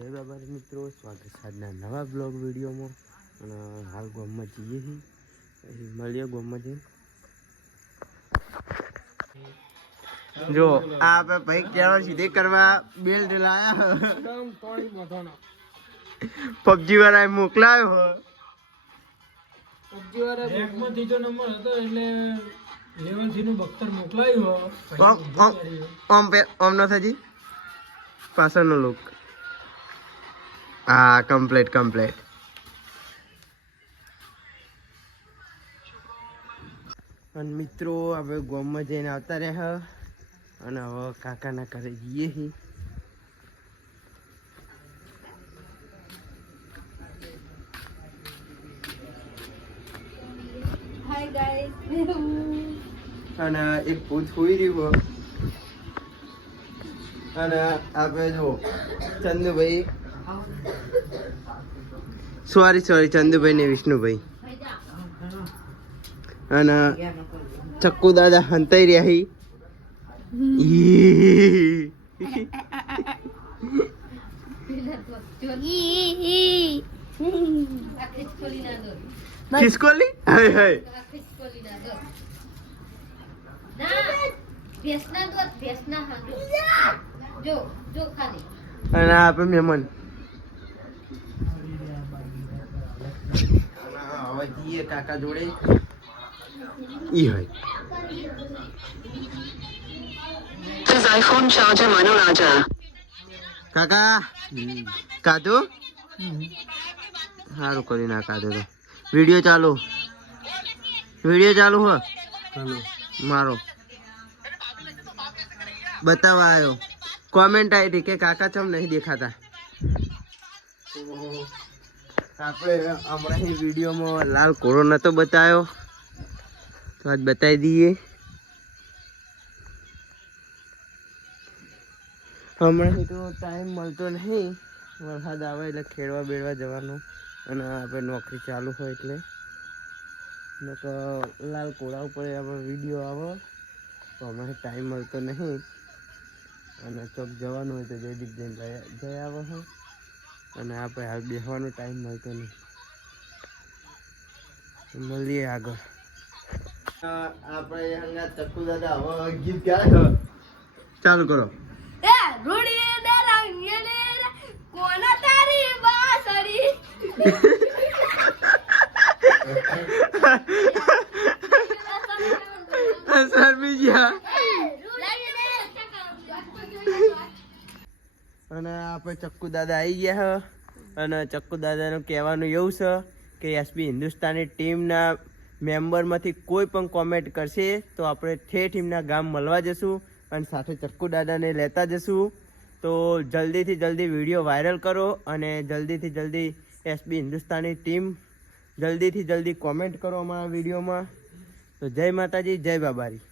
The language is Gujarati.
જય બાબા મિત્રો, સ્વાગત છે આજના નવા બ્લોગ વિડીયોમાં. અને હાલ ગામમાં જઈએ છીએ, મળીએ ગામમાં જઈએ. જો આ આપણે ભાઈ કેળા સીધે કરવા બેલ્ટ લાયા, પબજી વાળા મોકલાયો. પબજી વાળા બેગમાં ત્રીજો નંબર હતો એટલે લેવલ 3 નું બખ્તર મોકલાયું. ઓમ નો થજી પાછળનો લુક. હા, કમ્પ્લીટ. અને મિત્રો હવે ગામમાં જઈને આવતા રહ્યા અને હવે કાકાના ઘરે જઈએ છીએ. Hi guys. અને એક ભૂત હોઈ રહ્યું અને આપણે જો ચંદુભાઈ, સોરી ચંદુભાઈ ને વિષ્ણુભાઈ અને ચક્કુ દાદા હંતાઈ રહ્યા. ખિસકોલી હાય અને આપણે મહેમાન હવે જઈએ કાકા જોડે. ઈ હોય His iPhone charger Manu Raja. કાકા કાધું સારું કરી ના કાધું તો વિડીયો ચાલુ હો મારો બતાવવા આવ્યો. કોમેન્ટ આવી હતી કે કાકા ચમ નહીં દેખાતા. આપણે હમણાં વિડીયોમાં લાલ કોરો નતો બતાવ્યો તો આજ બતાવી દઈએ. હમણાં તો ટાઈમ મળતો નહીં, વરસાદ આવે એટલે ખેડવા બેડવા જવાનું અને આપણે નોકરી ચાલુ હોય એટલે લાલ કોળા ઉપર આપણે વિડીયો આવે તો હમણાં ટાઈમ મળતો નહીં. અને ચોક જવાનું હોય તો જયદીપ જઈને જઈ આવે છે અને આપણે હાલ બેસવાનો ટાઈમ મળતો નહીં. મળીએ આગળ. આપણે હંગા ચક્કુ દાદા હવે ગીત ક્યારે ચાલુ કરો. કોના તારી બાસડી અને આપણે ચક્કુ દાદા આવી ગયા અને ચક્કુ દાદાનું કહેવાનું એવું છે કે એસબી હિન્દુસ્તાની ટીમના મેમ્બરમાંથી કોઈ પણ કોમેન્ટ કરશે તો આપણે ઠેઠ એમના ગામ મળવા જશું અને સાથે ચક્કુ દાદાને લેતા જશું. તો જલ્દીથી જલ્દી વિડીયો વાયરલ કરો અને જલ્દીથી જલ્દી એસબી હિન્દુસ્તાની ટીમ જલ્દીથી જલ્દી કોમેન્ટ કરો અમારા વિડીયોમાં. તો જય માતાજી, જય બાબારી.